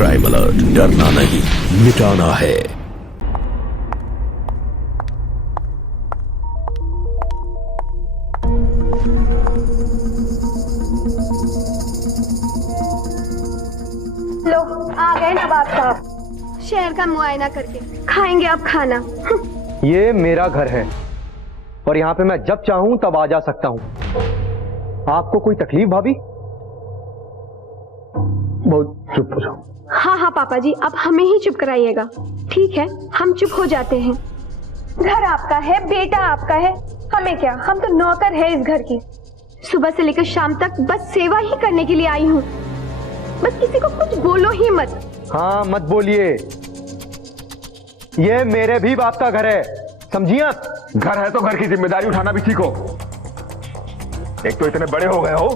Crime alert, डरना नहीं मिटाना है। लो आ गए नवाब साहब, शहर का मुआयना करके खाएंगे अब खाना। ये मेरा घर है और यहाँ पे मैं जब चाहूं तब आ जा सकता हूँ। आपको कोई तकलीफ भाभी? बहुत चुप हो जाओ। हाँ हाँ पापा जी, अब हमें ही चुप कराइएगा। ठीक है, हम चुप हो जाते हैं। घर आपका है, बेटा आपका है, हमें क्या, हम तो नौकर है इस घर की। सुबह से लेकर शाम तक बस सेवा ही करने के लिए आई हूँ। बस किसी को कुछ बोलो ही मत। हाँ मत बोलिए, ये मेरे भी बाप का घर है, समझिए आप? घर है तो घर की जिम्मेदारी उठाना भी सीखो। एक तो इतने बड़े हो गए हो,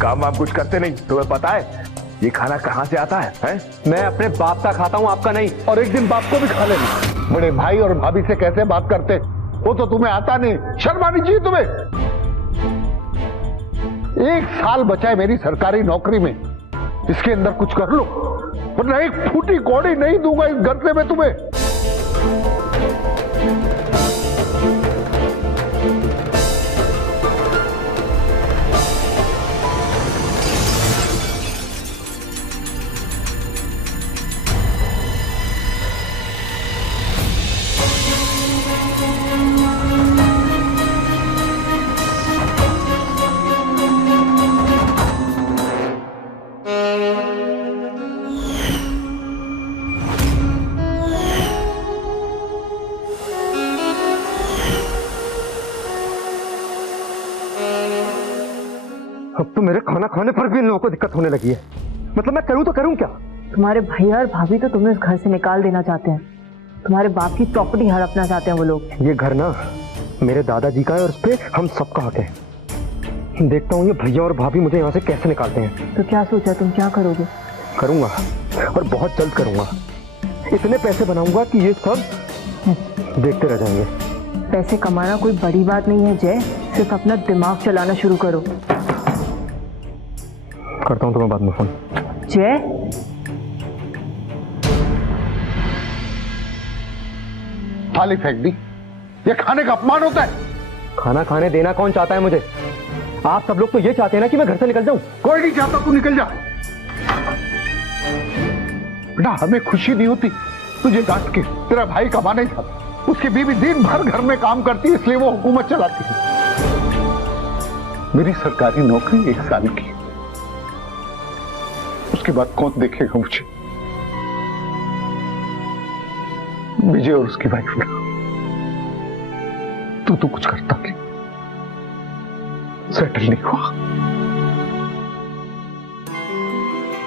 काम वाम कुछ करते नहीं। तुम्हें पता है ये खाना कहाँ से आता है? मैं अपने बाप का खाता हूँ, आपका नहीं। और एक दिन बाप को भी खा लेना। बड़े भाई और भाभी से कैसे बात करते, वो तो तुम्हें आता नहीं। शर्म आनी चाहिए तुम्हें। 1 साल बचा है मेरी सरकारी नौकरी में, इसके अंदर कुछ कर लो, वरना एक फूटी कौड़ी नहीं दूंगा इस घर से मैं तुम्हें। अब तो मेरे खाना खाने पर भी इन लोगों को दिक्कत होने लगी है। मतलब मैं करूं तो करूं क्या? तुम्हारे भैया और भाभी तो तुम्हें इस घर से निकाल देना चाहते हैं। तुम्हारे बाप की प्रॉपर्टी हड़पना चाहते हैं वो लोग। ये घर ना मेरे दादाजी का है और उस पे हम सबका हक है। देखता हूँ ये भैया और भाभी मुझे यहाँ से कैसे निकालते हैं। तो क्या सोचा, तुम क्या करोगे? करूंगा और बहुत जल्द करूंगा। इतने पैसे बनाऊंगा कि ये सब देखते रह जाएंगे। पैसे कमाना कोई बड़ी बात नहीं है जय, सिर्फ अपना दिमाग चलाना शुरू करो। करता हूँ तुम्हें बाद में फोन। जय, थाली फेंक दी, ये खाने का अपमान होता है। खाना खाने देना कौन चाहता है मुझे? आप सब लोग तो ये चाहते हैं ना कि मैं घर से निकल जाऊं। कोई नहीं चाहता तू निकल जा। बेटा हमें खुशी नहीं होती तुझे डांट के। तेरा भाई कमा नहीं जाता, उसकी बीवी दिन भर घर में काम करती है, इसलिए वो हुकूमत चलाती है। मेरी सरकारी नौकरी 1 साल की, उसके बाद कौन देखेगा मुझे? विजय और उसकी वाइफ ना। तू कुछ करता नहीं, सेटल नहीं हुआ।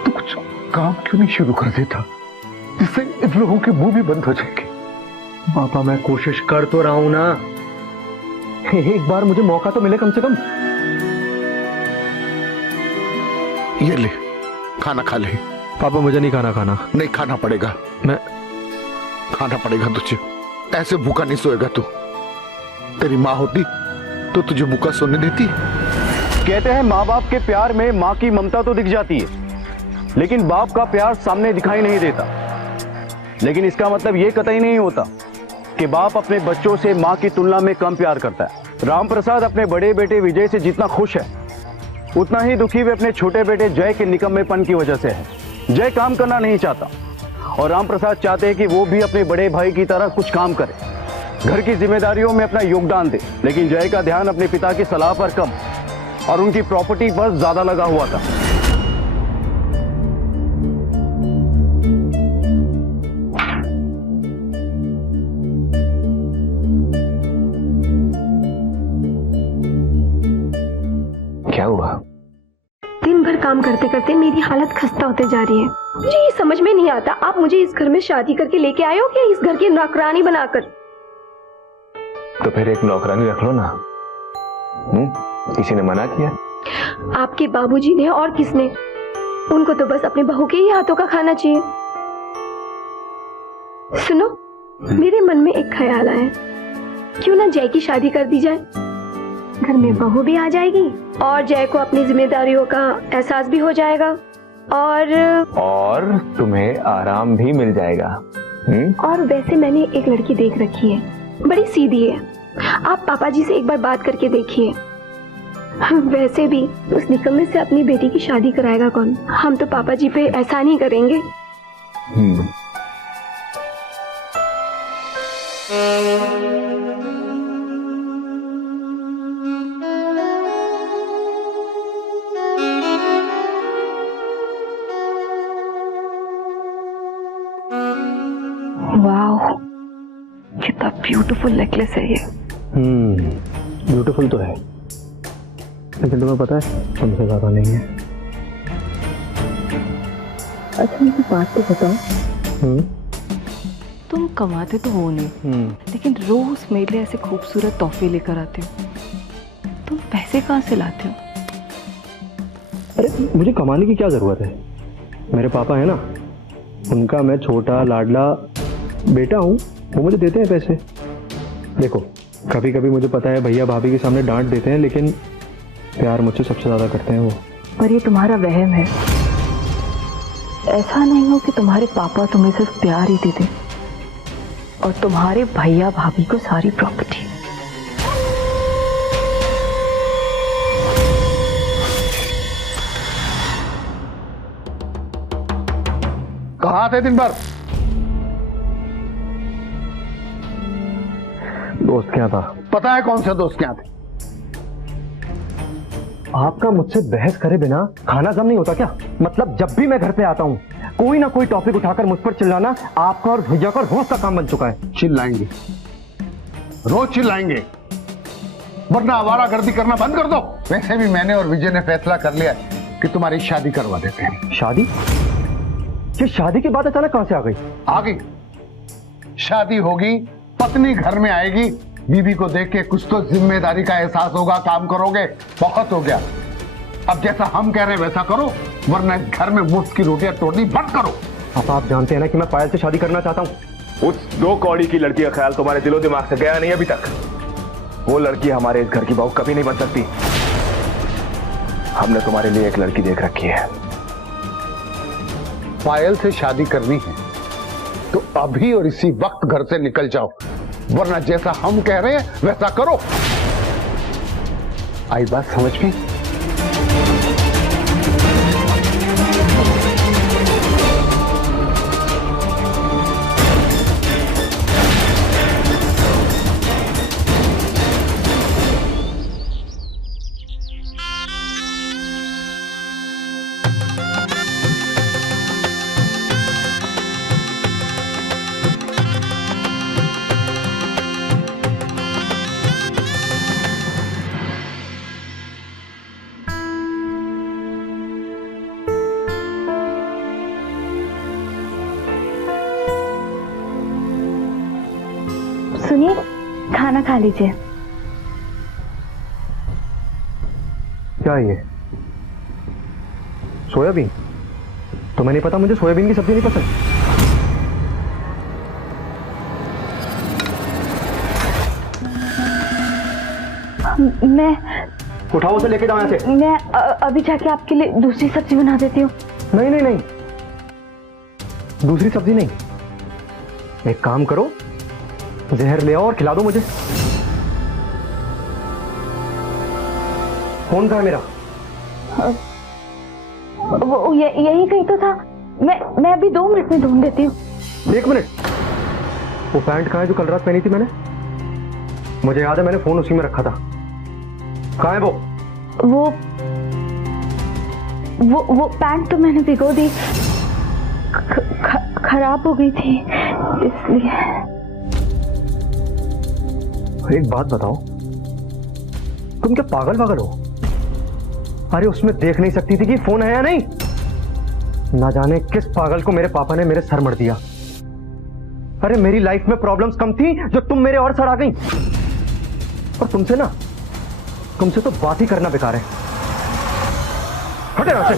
तू कुछ काम क्यों नहीं शुरू कर देता, जिससे इन लोगों के मुंह भी बंद हो जाएंगे? पापा मैं कोशिश कर तो रहा हूं ना, एक बार मुझे मौका तो मिले कम से कम। ये ले खाना खा ले। पापा मुझे नहीं खाना। नहीं खाना पड़ेगा, मैं खाना पड़ेगा तुझे। ऐसे भूखा नहीं सोएगा तू। तेरी माँ होती तो तुझे भूखा सोने देती। कहते हैं माँ बाप के प्यार में माँ की ममता तो दिख जाती है, लेकिन बाप का प्यार सामने दिखाई नहीं देता। लेकिन इसका मतलब ये कतई नहीं होता कि बाप अपने बच्चों से माँ की तुलना में कम प्यार करता है। राम प्रसाद अपने बड़े बेटे विजय से जितना खुश है, उतना ही दुखी वे अपने छोटे बेटे जय के निकम्मेपन की वजह से है। जय काम करना नहीं चाहता और राम प्रसाद चाहते हैं कि वो भी अपने बड़े भाई की तरह कुछ काम करे, घर की जिम्मेदारियों में अपना योगदान दे। लेकिन जय का ध्यान अपने पिता की सलाह पर कम और उनकी प्रॉपर्टी पर ज्यादा लगा हुआ था। क्या हुआ? दिन भर काम करते करते मेरी हालत खस्ता होते जा रही है। मुझे ये समझ में नहीं आता, आप मुझे इस घर में शादी करके लेके आए हो क्या इस घर की नौकरानी बनाकर? तो फिर एक नौकरानी रख लो ना। किसी ने मना किया? आपके बाबूजी ने और किसने? उनको तो बस अपने बहू के ही हाथों का खाना चाहिए। सुनो, मेरे मन में एक ख्याल आया, क्यों ना जय की शादी कर दी जाए। घर में बहू भी आ जाएगी और जय को अपनी जिम्मेदारियों का एहसास भी हो जाएगा। और तुम्हें आराम भी मिल जाएगा। और वैसे मैंने एक लड़की देख रखी है, बड़ी सीधी है। आप पापा जी से एक बार बात करके देखिए। वैसे भी उस निकम्मे से अपनी बेटी की शादी कराएगा कौन? हम तो पापा जी पे एहसान ही करेंगे। वाह, कितना ब्यूटीफुल नेकलेस है ये। ब्यूटीफुल तो है, लेकिन तुम्हें पता है हमसे ज्यादा नहीं है। अच्छा मुझे बात तो बताओ, तुम कमाते तो हो नहीं, लेकिन रोज मेरे लिए ऐसे खूबसूरत तोहफे लेकर आते हो। तुम पैसे कहाँ से लाते हो? अरे मुझे कमाने की क्या जरूरत है? मेरे पापा है ना, उनका मैं छोटा लाडला बेटा हूँ, वो मुझे देते हैं पैसे। देखो कभी कभी मुझे पता है भैया भाभी के सामने डांट देते हैं, लेकिन प्यार मुझसे सबसे ज्यादा करते हैं वो। पर ये तुम्हारा वहम है। ऐसा नहीं हो कि तुम्हारे पापा तुम्हें सिर्फ प्यार ही देते और तुम्हारे भैया भाभी को सारी प्रॉपर्टी। कहाँ थे दिन भर? दोस्त क्या था? पता है कौन से दोस्त क्या थे? आपका मुझसे बहस करे बिना खाना कम नहीं होता क्या? मतलब जब भी मैं घर पे आता हूँ कोई ना कोई टॉपिक उठाकर मुझ पर चिल्लाना आपका और भैया का रोज का काम बन चुका है। चिल्लाएंगे, रोज चिल्लाएंगे, वरना आवारागर्दी करना बंद कर दो। वैसे भी मैंने और विजय ने फैसला कर लिया कि तुम्हारी शादी करवा देते हैं। शादी? ये शादी की बात अचानक कहां से आ गई? आ गई। शादी होगी, पत्नी घर में आएगी, बीवी को देख के कुछ तो जिम्मेदारी का एहसास होगा, काम करोगे। बहुत हो गया, अब जैसा हम कह रहे हैं वैसा करो, वरना घर में मुफ्त की रोटियां तोड़नी बंद करो। अब आप जानते हैं ना कि मैं पायल से शादी करना चाहता हूँ। उस 2 कौड़ी की लड़की का ख्याल तुम्हारे दिलो दिमाग से गया नहीं अभी तक? वो लड़की हमारे इस घर की बहू कभी नहीं बन सकती। हमने तुम्हारे लिए एक लड़की देख रखी है। पायल से शादी करनी है तो अभी और इसी वक्त घर से निकल जाओ, वरना जैसा हम कह रहे हैं वैसा करो। आई बात समझ में? सुनिए, खाना खा लीजिए। क्या है ये? सोयाबीन? तो मैंने पता, मुझे सोयाबीन की सब्जी नहीं पसंद। मैं उठाओ उसे, लेके जाओ यहाँ से। मैं अभी जाके आपके लिए दूसरी सब्जी बना देती हूँ। नहीं नहीं नहीं, दूसरी सब्जी नहीं। एक काम करो, जहर ले आओ और खिला दो मुझे। फोन कहाँ है मेरा? वो यही कहीं तो था। मैं अभी 2 मिनट में ढूंढ देती हूँ। 1 मिनट। वो पैंट कहाँ है जो कल रात पहनी थी मैंने? मुझे याद है मैंने फोन उसी में रखा था। कहाँ है वो पैंट तो मैंने भिगो दी, खराब हो गई थी इसलिए। एक बात बताओ, तुम क्या पागल पागल हो? अरे उसमें देख नहीं सकती थी कि फोन है या नहीं? ना जाने किस पागल को मेरे पापा ने मेरे सर मर दिया। अरे मेरी लाइफ में प्रॉब्लम्स कम थी जो तुम मेरे और सर आ गई। और तुमसे तो बात ही करना बेकार है। हटे यहाँ से।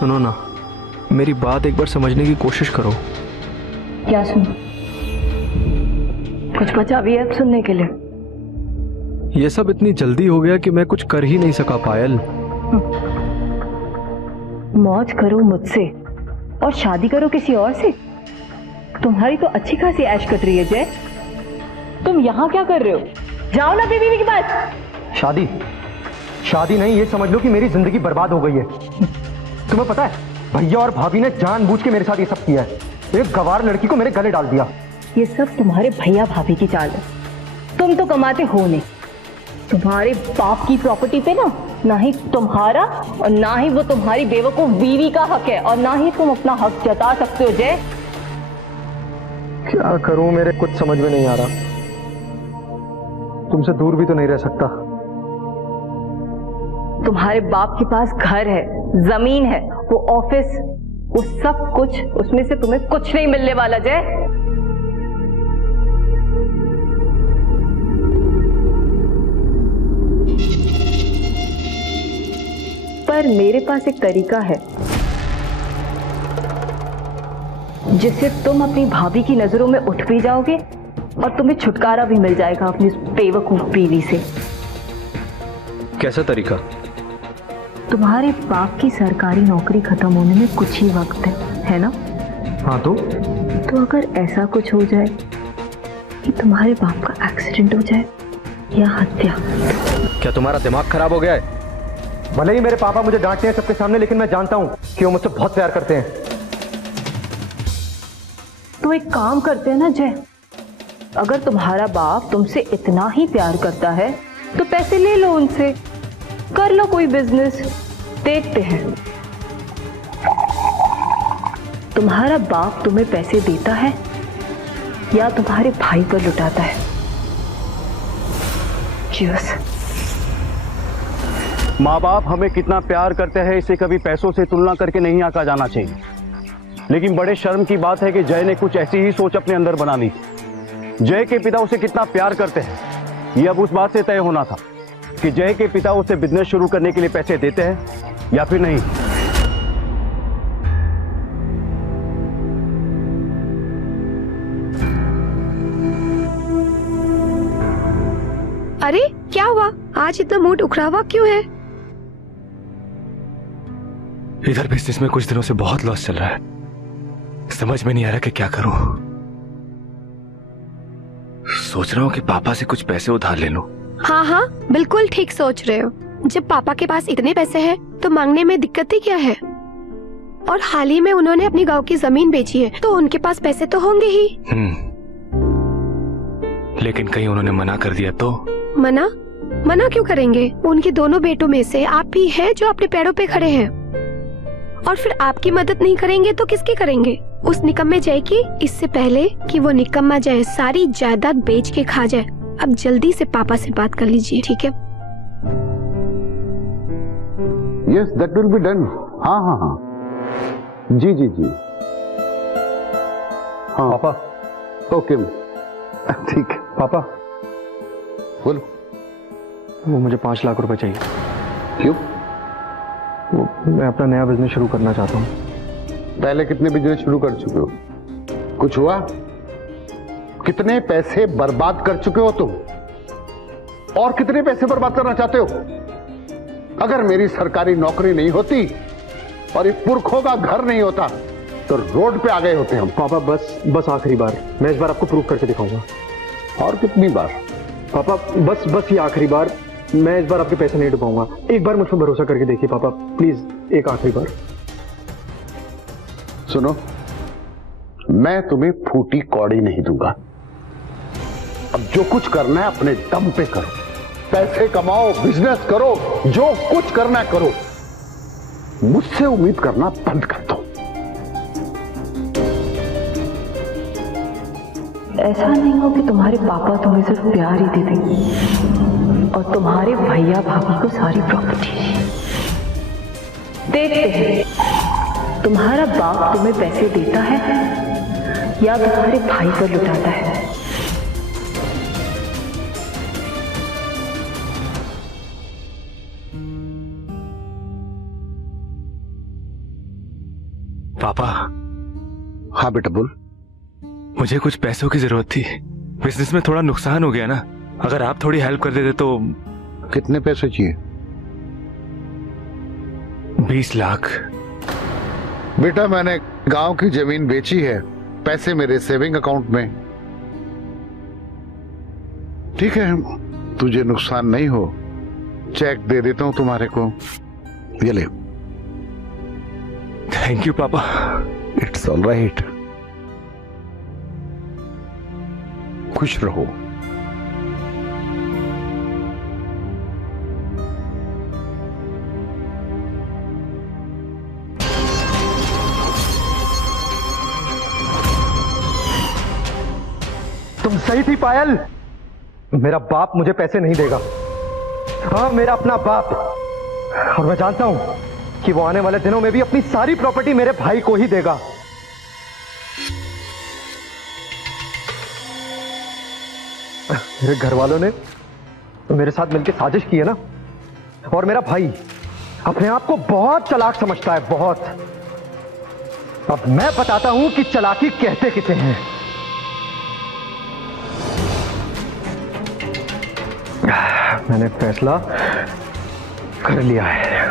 सुनो ना, मेरी बात एक बार समझने की कोशिश करो। क्या सुनो? कुछ बचा भी है अब सुनने के लिए? ये सब इतनी जल्दी हो गया कि मैं कुछ कर ही नहीं सका पायल। मौज करो मुझसे और शादी करो किसी और से। तुम्हारी तो अच्छी खासी ऐश कट रही है जय। तुम यहाँ क्या कर रहे हो? जाओ ना बीवी के पास। शादी शादी नहीं, ये समझ लो कि मेरी जिंदगी बर्बाद हो गई है। तुम्हें पता है भैया और भाभी ने जानबूझ के मेरे साथ ये सब किया है। एक गवार लड़की को मेरे गले डाल दिया। ये सब तुम्हारे भैया भाभी की चाल है। तुम तो कमाते हो नहीं। तुम्हारे बाप की प्रॉपर्टी पे ना ही तुम्हारा और ना ही वो तुम्हारी बेवकूफ बीवी का हक है, और ना ही तुम अपना हक जता सकते हो जय। क्या करूं, मेरे कुछ समझ में नहीं आ रहा। तुमसे दूर भी तो नहीं रह सकता। तुम्हारे बाप के पास घर है, जमीन है, वो ऑफिस, वो सब कुछ, उसमें से तुम्हें कुछ नहीं मिलने वाला जय। पर मेरे पास एक तरीका है जिससे तुम अपनी भाभी की नजरों में उठ भी जाओगे और तुम्हें छुटकारा भी मिल जाएगा अपनी उस बेवकूफ बीवी से। कैसा तरीका? तुम्हारे बाप की सरकारी नौकरी खत्म होने में कुछ ही वक्त है ना? हाँ तो अगर ऐसा कुछ हो जाए कि तुम्हारे बाप का एक्सीडेंट हो जाए या हत्या। क्या तुम्हारा दिमाग खराब हो गया है? भले ही मेरे पापा मुझे डांटते हैं सबके सामने, लेकिन मैं जानता हूं कि वो मुझसे बहुत प्यार करते हैं। तो एक काम करते हैं ना जय, अगर तुम्हारा बाप तुमसे इतना ही प्यार करता है तो पैसे ले लो उनसे, कर लो कोई बिजनेस, देखते हैं। तुम्हारा बाप तुम्हें पैसे देता है या तुम्हारे भाई पर लुटाता है? चीयर्स। माँ बाप हमें कितना प्यार करते हैं इसे कभी पैसों से तुलना करके नहीं आंका जाना चाहिए। लेकिन बड़े शर्म की बात है कि जय ने कुछ ऐसी ही सोच अपने अंदर बना ली। जय के पिता उसे कितना प्यार करते हैं ये अब उस बात से तय होना था कि जय के पिता उसे बिजनेस शुरू करने के लिए पैसे देते हैं या फिर नहीं। अरे क्या हुआ? आज इतना मूड उखड़ा हुआ क्यों है? इधर बिजनेस में कुछ दिनों से बहुत लॉस चल रहा है, समझ में नहीं आ रहा कि क्या करूं। सोच रहा हूं कि पापा से कुछ पैसे उधार ले लूं। हाँ हाँ बिल्कुल ठीक सोच रहे हो। जब पापा के पास इतने पैसे हैं तो मांगने में दिक्कत ही क्या है? और हाल ही में उन्होंने अपनी गांव की जमीन बेची है तो उनके पास पैसे तो होंगे ही। लेकिन कहीं उन्होंने मना कर दिया तो? मना क्यों करेंगे? उनके दोनों बेटों में से आप ही हैं जो अपने पैरों पे खड़े हैं, और फिर आपकी मदद नहीं करेंगे तो किसकी करेंगे? उस निकम्मे जय की, इससे पहले कि वो निकम्मा जय सारी जायदाद बेच के खा जाए। अब जल्दी से पापा से बात कर लीजिए, ठीक है? Yes that will be done. हाँ हाँ हाँ जी जी जी हाँ पापा। ओके ठीक है। पापा बोलो। वो मुझे 5 लाख रुपए चाहिए। क्यों? वो मैं अपना नया बिजनेस शुरू करना चाहता हूँ। पहले कितने बिजनेस शुरू कर चुके हो? कुछ हुआ? कितने पैसे बर्बाद कर चुके हो तुम? और कितने पैसे बर्बाद करना चाहते हो? अगर मेरी सरकारी नौकरी नहीं होती और ये पुरखों का घर नहीं होता तो रोड पे आ गए होते हम। पापा बस आखिरी बार, मैं इस बार आपको प्रूव करके दिखाऊंगा। और कितनी बार? पापा बस ये आखिरी बार, मैं इस बार आपके पैसे नहीं डुबाऊंगा। एक बार मुझ पर भरोसा करके देखिए पापा, प्लीज एक आखिरी बार। सुनो, मैं तुम्हें फूटी कौड़ी नहीं दूंगा। अब जो कुछ करना है अपने दम पे करो, पैसे कमाओ, बिजनेस करो, जो कुछ करना है करो। मुझसे उम्मीद करना बंद कर दो। ऐसा नहीं हो कि तुम्हारे पापा तुम्हें सिर्फ प्यार ही दे देंगे और तुम्हारे भैया भाभी को सारी प्रॉपर्टी। देखते हैं तुम्हारा बाप तुम्हें पैसे देता है या तुम्हारे भाई पर लुटाता है। पापा। हाँ बेटा बोल। मुझे कुछ पैसों की जरूरत थी। बिजनेस में थोड़ा नुकसान हो गया ना, अगर आप थोड़ी हेल्प कर देते तो। कितने पैसे चाहिए? 20 लाख। बेटा मैंने गांव की जमीन बेची है, पैसे मेरे सेविंग अकाउंट में। ठीक है, तुझे नुकसान नहीं हो, चेक दे देता हूं तुम्हारे को, ये ले। थैंक यू पापा। इट्स ऑल राइट, खुश रहो। तुम सही थी पायल, मेरा बाप मुझे पैसे नहीं देगा। हाँ, मेरा अपना बाप, और मैं जानता हूं कि वो आने वाले दिनों में भी अपनी सारी प्रॉपर्टी मेरे भाई को ही देगा। मेरे घर वालों ने मेरे साथ मिलकर साजिश की है ना, और मेरा भाई अपने आप को बहुत चालाक समझता है, बहुत। अब मैं बताता हूं कि चालाकी कहते किसे हैं। मैंने फैसला कर लिया है।